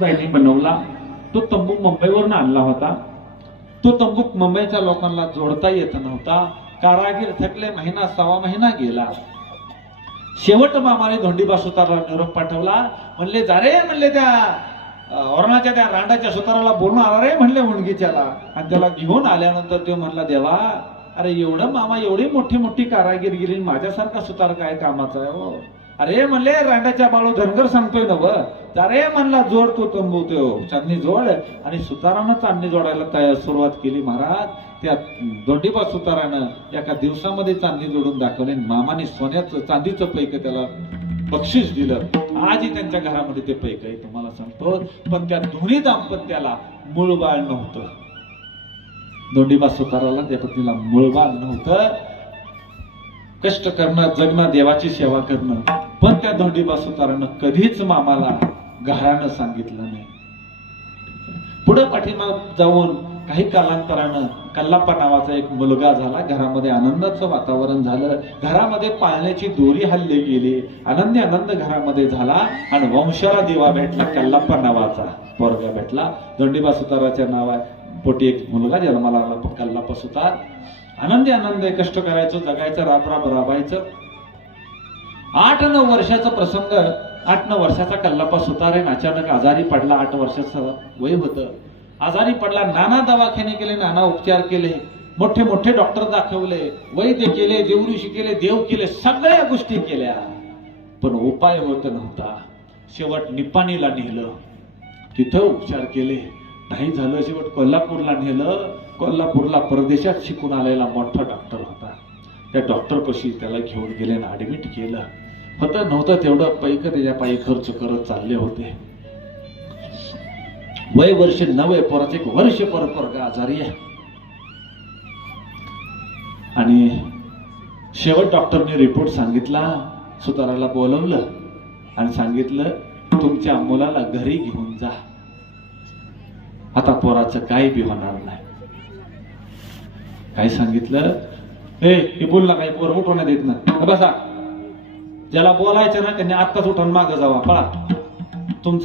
बनवला. तो तंबू मुंबईवरून आणला होता. तो तंबू मुंबईच्या लोकांना जोडता येत नव्हता. कारागीर थकले महिना सवा महिना गेला. शेवट मामाने धोंडीबा सुतारला निरोप पाठवला. म्हणले जा रे म्हणले त्या अं, ओरणाच्या त्या रांडाच्या सुताराला बोलून आला रे म्हणले मुणगीच्याला आणि त्याला घेऊन आल्यानंतर तो म्हणला देवा अरे एवढं मामा एवढी मोठी मोठी कारागीर गेली माझ्यासारखा सुतार काय कामाचा आहे हो? अरे म्हणले रांडाच्या बाळू धनगर सांगतोय ना व अरे म्हणला जोड तो तंबू चांदणी जोड. आणि सुतारानं चांदणी जोडायला तयार सुरुवात केली महाराज. त्या दोंडीबा सुतारानं एका दिवसामध्ये चांदणी जोडून दाखवले मामाने सोन्याचं चांदीचं पैक त्याला बक्षीस दिलं. आजही त्यांच्या घरामध्ये ते पैक आहे तुम्हाला सांगतो. पण त्या दोन्ही दाम्पत्याला मूळ बाळ नव्हतं. दोंडीबा सुताराला त्या पत्नीला मूळ बाळ नव्हतं. कष्ट करणं जगणं देवाची सेवा करणं. त्या धोंडीबा सुतारानं कधीच मामाला घरानं सांगितलं नाही. पुढे पाठीमा जाऊन काही कालांतरानं कल्लाप्पा नावाचा एक मुलगा झाला. घरामध्ये आनंदाचं वातावरण झालं. घरामध्ये पाळण्याची दोरी हल्ली गेली. आनंदी आनंद घरामध्ये झाला आणि वंशाला दिवा भेटला कल्लाप्पा नावाचा पोरगा भेटला. दंडीबा सुताराच्या नावा पोटी एक मुलगा जन्माला आला कल्लाप्पा सुतार. आनंदी आनंद कष्ट करायचं जगायचं राब राब राबायचं. आठ नऊ वर्षाचा प्रसंग आठ नऊ वर्षाचा कल्लापा सुतार अचानक आजारी पडला आठ वर्षाचं वय होतं. आजारी पडला नाना दवाखाने केले नाना उपचार केले मोठे मोठे डॉक्टर दाखवले वैद्य केले देवऋषी केले देव केले सगळ्या गोष्टी केल्या. पण उपाय होत नव्हता. शेवट निपाणीला नेलं. तिथं उपचार केले. नाही झालं शेवट कोल्हापूरला नेलं. कोल्हापूरला परदेशात शिकून आलेला मोठा डॉक्टर होता. त्या डॉक्टरपाशी त्याला घेऊन गेले आणि ॲडमिट केलं. होतं नव्हता तेवढा पैक त्याच्या पायी खर्च करत चालले होते. वय वर्ष नवे परत एक वर्ष पर परत आजारी आहे. आणि शेवट डॉक्टरने रिपोर्ट सांगितला सुताराला बोलवलं आणि सांगितलं तुमच्या मुलाला घरी घेऊन जा. आता पोराचं काही बी होणार नाही. काय सांगितलं? हे बोल ना काही पोर उठवण्यात येत ना बसा. ज्याला बोलायचं ना त्यांनी आत्ताच उठवून मागं जावा. पळा. तुमचं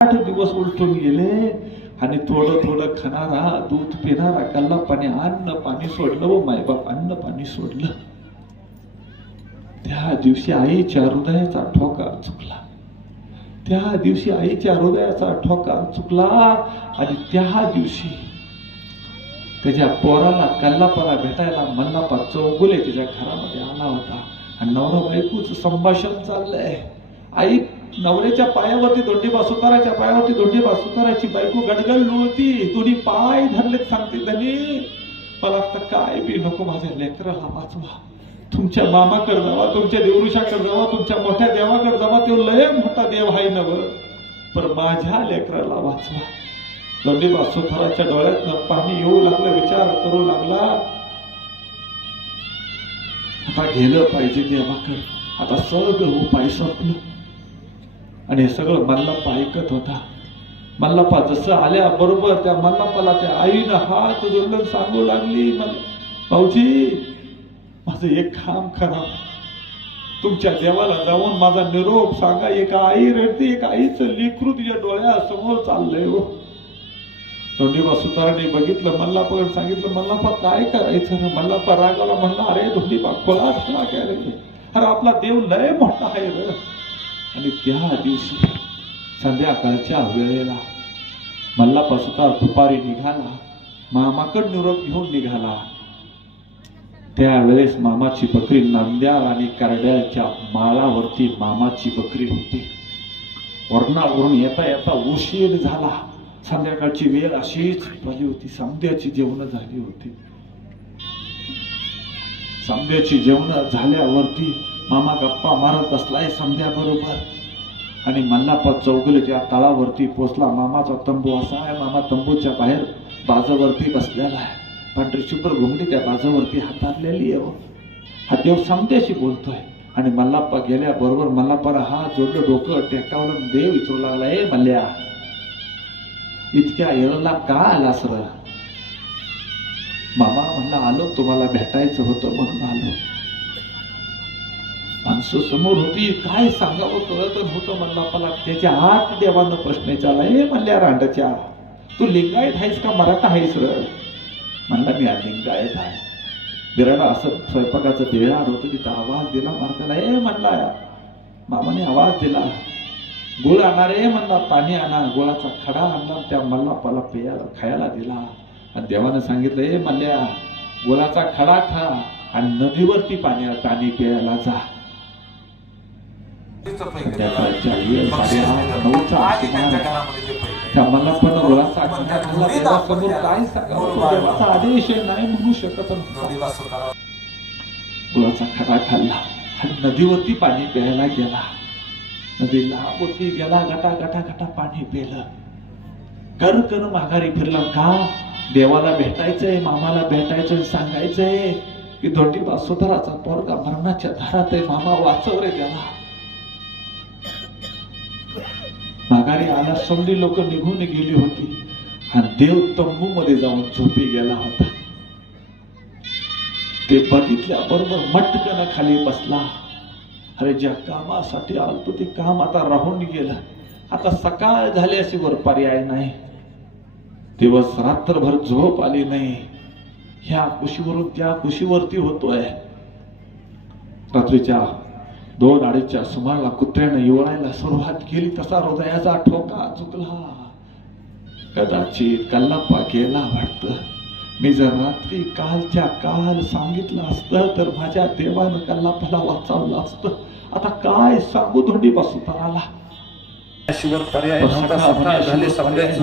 आठ दिवस उलटून गेले. आणि थोडं थोडं खाणारा दूध पिणारा कल्ला पाणी अन्न पाणी सोडलं व मायबाप अन्न पाणी सोडलं. त्या दिवशी आईच्या हृदयाचा ठोका चुकला. त्या दिवशी आईच्या हृदयाचा ठोका चुकला आणि त्या दिवशी त्याच्या पोराला कल्लापाला भेटायला मल्लापा चौगुले त्याच्या घरामध्ये आला होता. आणि नवरा बायकोच संभाषण चाललंय. आई नवऱ्याच्या पायावरती दोंडीबा सुताराच्या पायावरती दोंडीबा सुताराची बायको गडगड होती दोन्ही पाय धरलेत सांगते धनी मला आता काय बी नको माझ्या लेकराला वाचवा. तुमच्या मामाकडे जावा तुमच्या देवरुषाकडे जावा तुमच्या मोठ्या देवाकडे जावा तो लय मोठा देव आहे नव पण माझ्या लेकराला वाचवा. दोंडीबा सुताराच्या डोळ्यात पाणी येऊ लागलं विचार करू लागला. आता गेलं पाहिजे देवाकडे. आता सगळं उपाय संपलं. आणि हे सगळं मल्लाप्पा ऐकत होता. मल्लप्पा जसं आल्या बरोबर त्या मल्लप्पाला त्या आईनं हात जोडलं सांगू लागली मल भाऊजी माझं एक काम करा. तुमच्या देवाला जाऊन माझा निरोप सांगा. एक आई रडते एक आईचं लेकरू तिच्या डोळ्यासमोर चाललंय हो. धोंडीबा सुताराने बघितलं मल्लापाकडे सांगितलं मल्लापा काय करायचं ना मल्लापा रागाला म्हणला अरे धोंडीबा खोळा काय रे अरे आपला देव लय मोठा आहे रे. आणि त्या दिवशी संध्याकाळच्या वेळेला मल्लापा सुतार दुपारी निघाला मामाकड निरोप घेऊन निघाला. त्यावेळेस मामाची बकरी नांद्याळ आणि करड्याच्या माळावरती मामाची बकरी होती. वरणावरून येता येता उशीर झाला. संध्याकाळची वेळ अशीच झाली होती. संध्याची जेवण झाली होती. संध्याची जेवण झाल्यावरती मामा गप्पा मारत बसलाय संध्या बरोबर. आणि मल्लाप्पा चौगुलीच्या तळावरती पोचला. मामाचा तंबू असा आहे मामा तंबूच्या बाहेर बाजावरती बसलेला आहे. पांढरी शुभ्र घुंगडी त्या बाजावरती हातारलेली आहे हो. हा देव समतेशी बोलतोय. आणि मल्लाप्पा गेल्या बरोबर मल्लाप्पाला हा जोडलं डोकं टेकावलं देव विचारू लागला ए मल्ल्या इतक्या येरला का आलास र? मामा म्हणला आलो तुम्हाला भेटायचं होतं म्हणून आलो. माणसं समोर होती. काय सांगावं? कळत नव्हतं मल्लाप्पाला त्याच्या आत देवानं प्रश्न विचारला ए म्हणल्या रांडाच्या तू लिंगायत आहेस का? मराठा आहेस र. म्हणला मी लिंगायत आहे. बिराडा असं स्वयंपाकाचं बिराड होतं तिथं आवाज दिला मारताना ए म्हणला मामाने आवाज दिला गुळ आणा रे म्हणला पाणी आणा गुळाचा खडा आणला त्या मल्लापाला पेयाला खायला दिला. आणि देवानं सांगितलं ए मल्ल्या गुळाचा खडा खा आणि नदीवरती पाणी पाणी प्यायला जा. काय आदेश नाही म्हणू शकत खडा खाल्ला आणि नदीवरती पाणी प्यायला गेला. नदीला वरती गेला गटा गटा गटा पाणी पिलं. कर कर माघारी फिरला का? देवाला भेटायचंय मामाला भेटायचंय सांगायचंय की धोटी सुधाराचा पोरगा मरणाच्या धारात आहे मामा वाचव रे त्याला माघारी आला समधी लोक निघून गेली होती. आणि देव तंबू मध्ये जाऊन झोपी गेला होता. ते बघितल्या बरोबर मटकन खाली बसला. अरे ज्या कामासाठी आलतो ते काम आता राहून गेलं. आता सकाळ झाले अशी वर पर्याय नाही. दिवस रात्रभर झोप आली नाही. ह्या कुशीवरून त्या कुशीवरती होतोय. रात्रीच्या दोन अडीचच्या सुमाराला कुत्र्यानं इवळायला सुरुवात केली तसा हृदयाचा ठोका चुकला. कदाचित कल्लाप्पा गेला वाटतं. मी जर रात्री कालच्या काल सांगितलं असतं तर माझ्या देवानं कल्लापाला वाचवलं असतं. आता काय सांगू धोंडी बसू आला शिवर पर्याय नव्हता सकाळ झाली समजायचं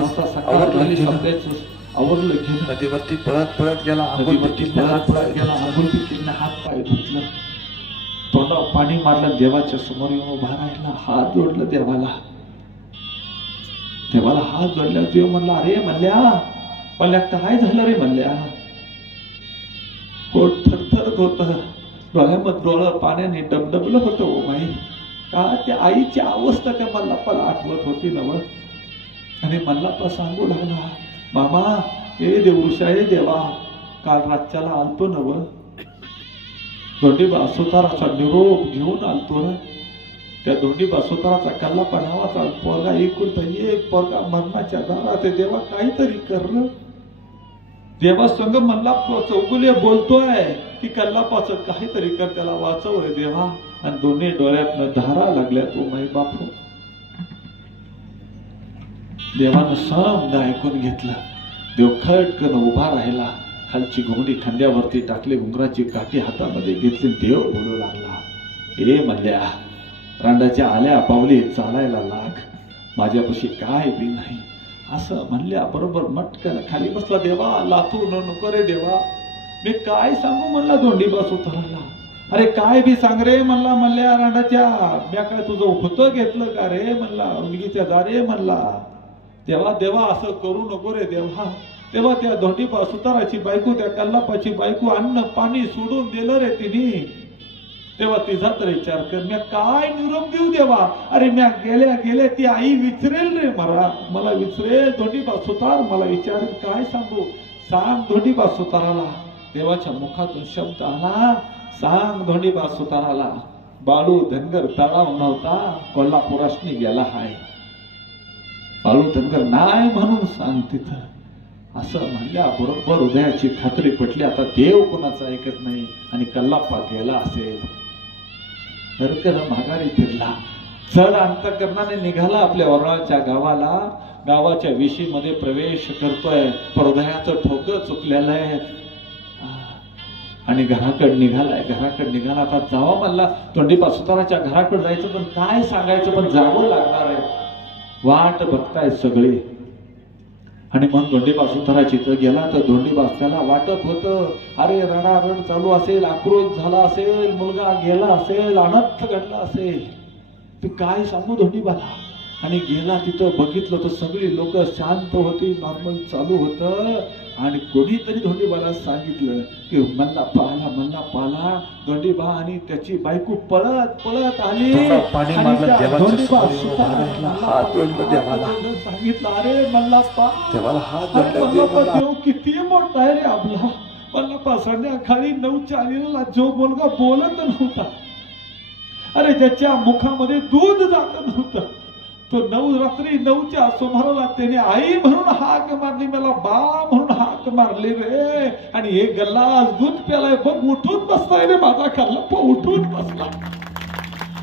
आवरलं गेलं. नदीवरती पळत पळत गेला नदीवरती पळत पळत गेला आंघोळ हात पाय धुतलं. तोंडावर पाणी मारलं देवाच्या समोर येऊन उभा राहिला हात जोडलं देवाला. देवाला हात जोडला देव म्हणला अरे म्हणल्या म्हणल्या काय झालं रे म्हणल्या पोट थरथरत होत. डोळ्यामध्ये डोळं पाण्याने डबडबलं होतं ओ माई का त्या आईची अवस्था त्या मल्लापाला आठवत होती नव? आणि मल्लाप्पा सांगू लागला मामा हे देवऋषा हे देवा काल रातच्याला आलतो नव. दोन्ही बासुताराचा निरोप घेऊन आलतो ना. त्या दोन्ही बासुताराचा कल्ला पणावाचा पोरगा एकुलता एक पोरगा मरणाच्या दारात देवा काहीतरी कर देवा संग म्हणला चौगुले बोलतोय की कल्लापाचं काहीतरी कर. त्याला वाचव रे देवा. आणि दोन्ही डोळ्यातनं धारा लागल्या तो मै बापू देवानं समजा ऐकून घेतलं. देव खटकन उभा राहिला. खालची घोंगडी खांद्यावरती टाकली घुंगराची काठी हातामध्ये घेतली देव बोलू लागला. ए मल्ल्या रांडाच्या आल्या पावली चालायला लाग. माझ्यापाशी काय बी नाही. असं म्हणल्या बरोबर मटकन खाली बसला देवा लातू न नको रे देवा. मी काय सांगू म्हणला धोंडी बस उतरायला. अरे काय बी सांग रे म्हणला म्हणल्या रांडाच्या. म्या काय तुझं होतं घेतलं का रे म्हणला मुलगीच्या दारे म्हणला. देवा देवा असं करू नको रे देवा. तेव्हा त्या धोंडीपा सुताराची बायको त्या कल्लापाची बायको अन्न पाणी सोडून दिलं रे तिने. तेव्हा तिचा तर विचार कर म्या काय निरोप देऊ देवा? अरे म्या गेल्या गेल्या ती आई विचरेल रे मला. मला विचरेल धोंडीबा सुतार मला विचारेल काय सांगू? सांग धोंडीबा सुताराला. देवाच्या मुखातून शब्द आला सांग धोंडीबा सुताराला. बाळू धनगर तळाव नव्हता कोल्हापुरासनी गेला हाय. बाळू धनगर नाही म्हणून सांग तिथं. असं म्हणल्या बरोबर उदयाची खात्री पटली. आता देव कोणाचा ऐकत नाही आणि कल्लाप्पा गेला असेल. हरकर माघारी फिरला. चढ अंतकरणाने निघाला आपल्या वरळाच्या गावाला. गावाच्या विशीमध्ये प्रवेश करतोय. हृदयाचं ठोकं चुकलेलं आहे. आणि घराकडे निघालाय. घराकडे निघाला. आता जावा म्हणला. तोंडीपा सुताराच्या घराकडे जायचं पण काय सांगायचं? पण जावं लागणार आहे. वाट बघताय सगळी. आणि मग धोंडीबास उताराची तर गेला तर धोंडी त्याला वाटत होतं. अरे रणारण चालू असेल आक्रोश झाला असेल मुलगा गेला असेल अनर्थ घडला असेल. ते काय सांगू धोंडीबाला आणि गेला तिथं बघितलं तर सगळी लोक शांत होती नॉर्मल चालू होतं. आणि कोणीतरी धोंडीबाला सांगितलं की मल्ला पाला मल्ला पाला धोंडीबा आणि त्याची बायको पळत पळत आली. सांगितलं अरे मल्लाप्पा देव किती मोठा आहे रे आपला. मल्लाप्पा संध्याकाळी नऊच्या आलेला जो मुलगा बोलत नव्हता. अरे ज्याच्या मुखामध्ये दूध जात नव्हतं. तो नऊ रात्री नऊच्या सुमाराला त्याने आई म्हणून हाक मारली मला बा म्हणून हाक मारली रे. आणि हे गल्लास दूध प्यालाय बघ उठून बसलाय रे माझा पण उठून बसला.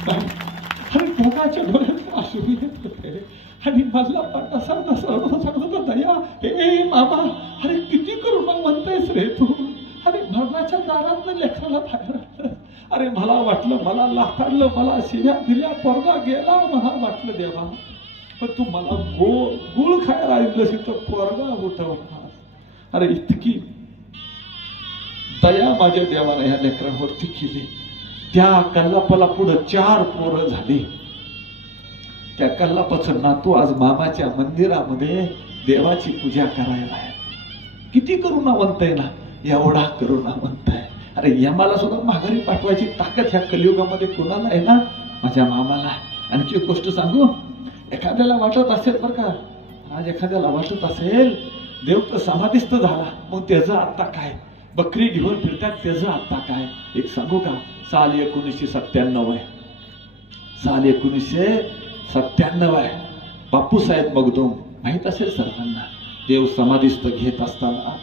आणि दोघांच्या डोळ्यात अश्रू येत होते आणि मला कसा कसा सांगत होता दया हे मामा अरे किती करू मग म्हणतायस रे तू. अरे मरणाच्या दारातनं लेकराला मला वाटलं मला लाथाडलं मला शिव्या दिल्या पोरगा गेला मला वाटलं देवा. पण तू मला गो गुळ खायला राहिलं तर पोरगा उठवणार अरे इतकी दया माझ्या देवाने या लेकरांवरती केली. त्या कल्लापाला पुढं चार पोरं झाली. त्या कल्लापाचं नातू आज मामाच्या मंदिरामध्ये देवाची पूजा करायला आहे. किती करुणावंत आहे ना एवढा करुणावंत आहे. अरे यमाला सुद्धा माघारी पाठवायची ताकद ह्या कलियुगामध्ये कोणाला आहे ना? माझ्या मामाला. आणखी एक गोष्ट सांगू? एखाद्याला वाटत असेल बरं का आज एखाद्याला वाटत असेल देव तर समाधिस्थ झाला. मग त्याचं आत्ता काय? बकरी घेऊन फिरतात त्याचं आत्ता काय? एक सांगू का? साल एकोणीसशे सत्त्याण्णव आहे. साल एकोणीसशे सत्त्याण्णव आहे. बापूसाहेब मगदोम माहीत असेल सर्वांना? देव समाधिस्थ घेत असताना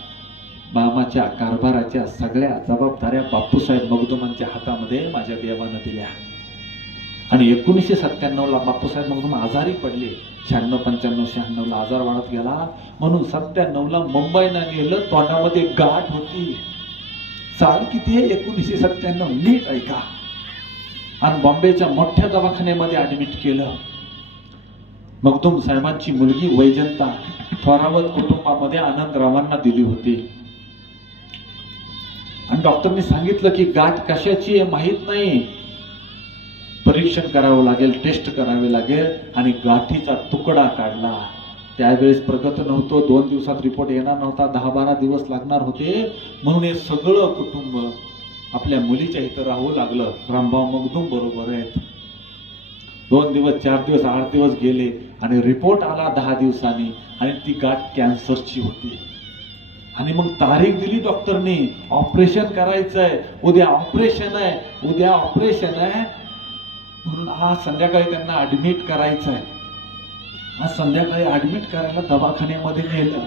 मामाच्या कारभाराच्या सगळ्या जबाबदाऱ्या बापूसाहेब मगदुमांच्या हातामध्ये माझ्या देवानं दिल्या. आणि एकोणीसशे सत्त्याण्णवला बापूसाहेब मगदुम आजारी पडले. शहाण्णव पंच्याण्णव शहाण्णवला आजार वाढत गेला. म्हणून सत्त्याण्णवला मुंबईनं नेलं तोंडामध्ये गाठ होती. साल किती आहे? एकोणीसशे सत्त्याण्णव नीट ऐका. आणि बॉम्बेच्या मोठ्या दवाखान्यामध्ये ऍडमिट केलं. मगदुम साहेबांची मुलगी वैजंता थोरावत कुटुंबामध्ये आनंदरावांना दिली होती. डॉक्टरनी सांगितलं की गाठ कशाची आहे माहीत नाही. परीक्षण करावं लागेल टेस्ट करावे लागेल आणि गाठीचा तुकडा काढला. त्यावेळेस प्रगत नव्हतो दोन दिवसात रिपोर्ट येणार नव्हता दहा बारा दिवस लागणार होते. म्हणून हे सगळं कुटुंब आपल्या मुलीच्या इथं राहू लागलं. रामभाऊ मगदूम बरोबर आहेत. दोन दिवस चार दिवस आठ दिवस गेले आणि रिपोर्ट आला दहा दिवसांनी आणि ती गाठ कॅन्सरची होती. आणि मग तारीख दिली डॉक्टरनी. ऑपरेशन करायचं आहे उद्या ऑपरेशन आहे. उद्या ऑपरेशन आहे. म्हणून आज संध्याकाळी त्यांना ऍडमिट करायचं आहे आज संध्याकाळी ऍडमिट करायला दवाखान्यामध्ये नेलं.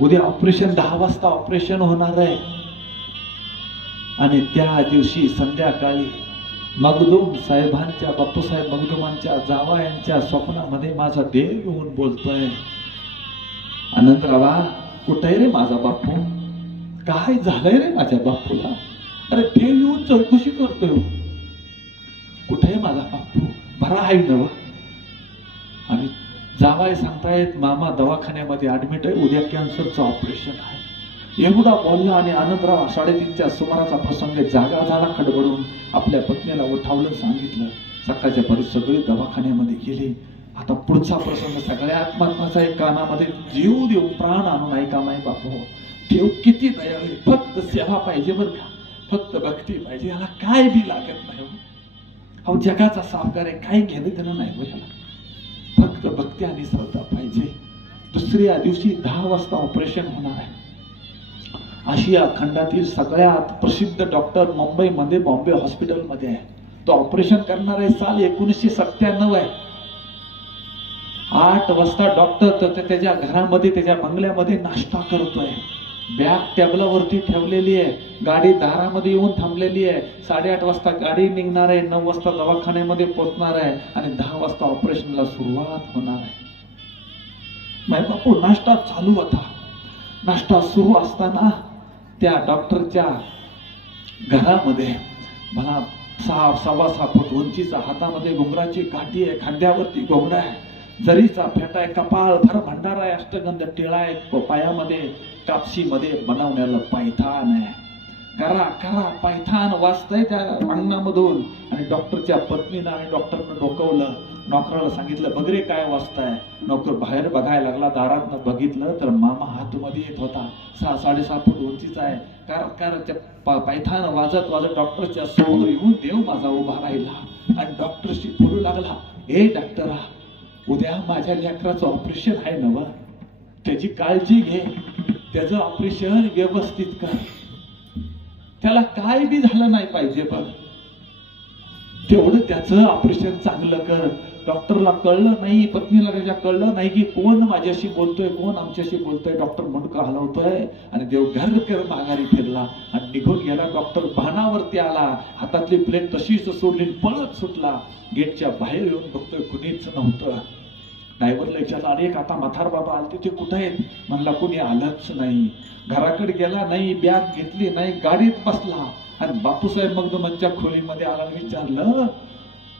उद्या ऑपरेशन दहा वाजता ऑपरेशन होणार आहे. आणि त्या दिवशी संध्याकाळी मगदूम साहेबांच्या बापूसाहेब मगदुमांच्या जावा यांच्या स्वप्नामध्ये माझा देव येऊन बोलतोय. आनंदरावा कुठे रे माझा बापू काय झालंय रे माझ्या बापूला अरे ठेव येऊन चौकशी करतोय कुठे माझा बापू बरा आहे नव आणि जावाय सांगतायत मामा दवाखान्यामध्ये ऍडमिट आहे उद्या कॅन्सरचं ऑपरेशन आहे. एवढा बोलला आणि आनंदराव साडेतीनच्या सुमाराचा प्रसंग जागा झाला खडबडून. आपल्या पत्नीला उठावलं सांगितलं. सकाळच्या परत सगळे दवाखान्यामध्ये गेले. आता पुढचा प्रसंग सगळ्या आत्मात्माचा एक कानामध्ये जीव देऊन प्राण आणून ऐका माय बापू. देव किती दयाळू फक्त सेवा पाहिजे बरं का? फक्त भक्ती पाहिजे. याला काय बी लागत नाही हो. अहो जगाचा सावकार आहे. काय घेणं देणं नाही हो याला. फक्त भक्ती आणि श्रद्धा पाहिजे. दुसऱ्या दिवशी दहा वाजता ऑपरेशन होणार आहे. आशिया खंडातील सगळ्यात प्रसिद्ध डॉक्टर मुंबईमध्ये बॉम्बे हॉस्पिटलमध्ये आहे. तो ऑपरेशन करणार आहे. साल एकोणीसशे सत्त्याण्णव आहे. आठ वाजता डॉक्टर तर त्याच्या घरामध्ये त्याच्या बंगल्यामध्ये नाश्ता करतोय. बॅग टेबलावरती ठेवलेली आहे. गाडी दारामध्ये येऊन थांबलेली आहे. साडेआठ वाजता गाडी निघणार आहे. नऊ वाजता दवाखान्यामध्ये पोचणार आहे. आणि दहा वाजता ऑपरेशनला सुरुवात होणार आहे. माय बापू नाश्ता चालू होता. नाश्ता सुरू असताना त्या डॉक्टरच्या घरामध्ये मला सहा सव्वा सहा फूट उंचीचा हातामध्ये घुंगराची काठी आहे. खांद्यावरती घोंगडा आहे. जरीचा फेटा कपाळ भर भंडारा आहे अष्टगंध टिळाय पायामध्ये कापशीमध्ये बनवण्याला पायथान आहे. करा करा पायथान वाचतंय त्या अंगणामधून. आणि डॉक्टरच्या पत्नीनं आणि डॉक्टरनं डोकवलं. नोकराला सांगितलं बघ रे काय वाचताय. नोकर बाहेर बघायला लागला दारात बघितलं तर मामा हातमध्ये येत होता. सहा साडेसहा फूट उंचीचा आहे. कार कार पायथान वाजत वाजत डॉक्टरच्या समोर येऊन देव माझा उभा राहिला. आणि डॉक्टरशी बोलू लागला ए डॉक्टरा उद्या माझ्या लेकराचं ऑपरेशन आहे नवा. त्याची काळजी घे. त्याचं ऑपरेशन व्यवस्थित कर. त्याला काय बी झालं नाही पाहिजे बघ. तेवढं त्याचं ऑपरेशन चांगलं कर. डॉक्टरला कळलं नाही पत्नीला त्याच्या कळलं नाही की कोण माझ्याशी बोलतोय कोण आमच्याशी बोलतोय डॉक्टर मुंडका हलवतोय? आणि देव घर कर माघारी फिरला आणि निघून गेला. डॉक्टर भानावरती आला. हातातली प्लेट तशीच सोडली पळत सुटला. गेटच्या बाहेर येऊन बघतोय कुणीच नव्हतं. ड्रायव्हरला विचारलं अरे आता मथार बाबा आलते ते कुठे आहेत? म्हणला कुणी आलंच नाही. घराकडे गेला नाही बॅग घेतली नाही गाडीत बसला. आणि बापूसाहेब मग मंच्या खोलीमध्ये आला आणि विचारलं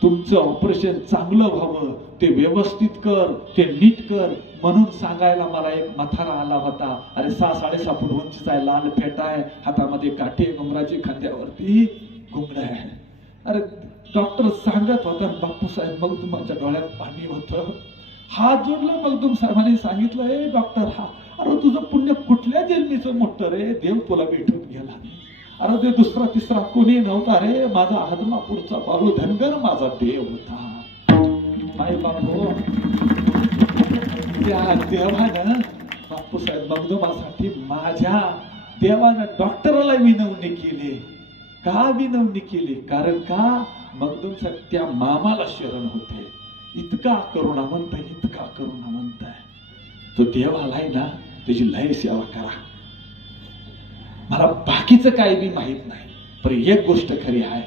तुमचं ऑपरेशन चांगलं व्हावं ते व्यवस्थित कर ते नीट कर म्हणून सांगायला मला एक मथारा आला होता. अरे सहा साडेसहा फूट उंचीचा आहे लाल फेटा आहे हातामध्ये काठी आहे, खांद्यावरती घुंगड आहे. अरे डॉक्टर सांगत होता बाप्पू साहेब मग तुमच्या डोळ्यात पाणी होतं. हात जोडला मग तुम साहेबांनी सांगितलं ए डॉक्टर हा अरे तुझं पुण्य कुठल्या जन्मीचं मोठं रे? देव तुला भेटून गेला. अरे ते दुसरा तिसरा कोणी नव्हता. रे माझा आदमापूरचा बालू धनगर माझा देव होता. माय बापू त्या देवानं बापूसाहेब मगदुमासाठी माझ्या देवानं डॉक्टरला विनवणी केली. का विनवणी केली? कारण का? मगदुम साहेब त्या मामाला शरण होते. इतका करुणावंत इतका करुणावंत आहे. तो देव आलाय ना त्याची लय सेवा करा. मला बाकीचं काही बी माहीत नाही. पण एक गोष्ट खरी आहे.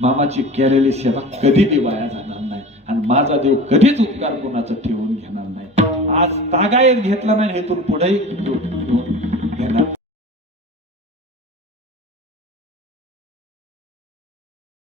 मामाची केलेली सेवा कधी बी वाया जाणार नाही. आणि माझा देव कधीच उपकार कोणाचा ठेवून घेणार नाही. आज तागायत घेतला नाही हेतून पुढेही घेऊन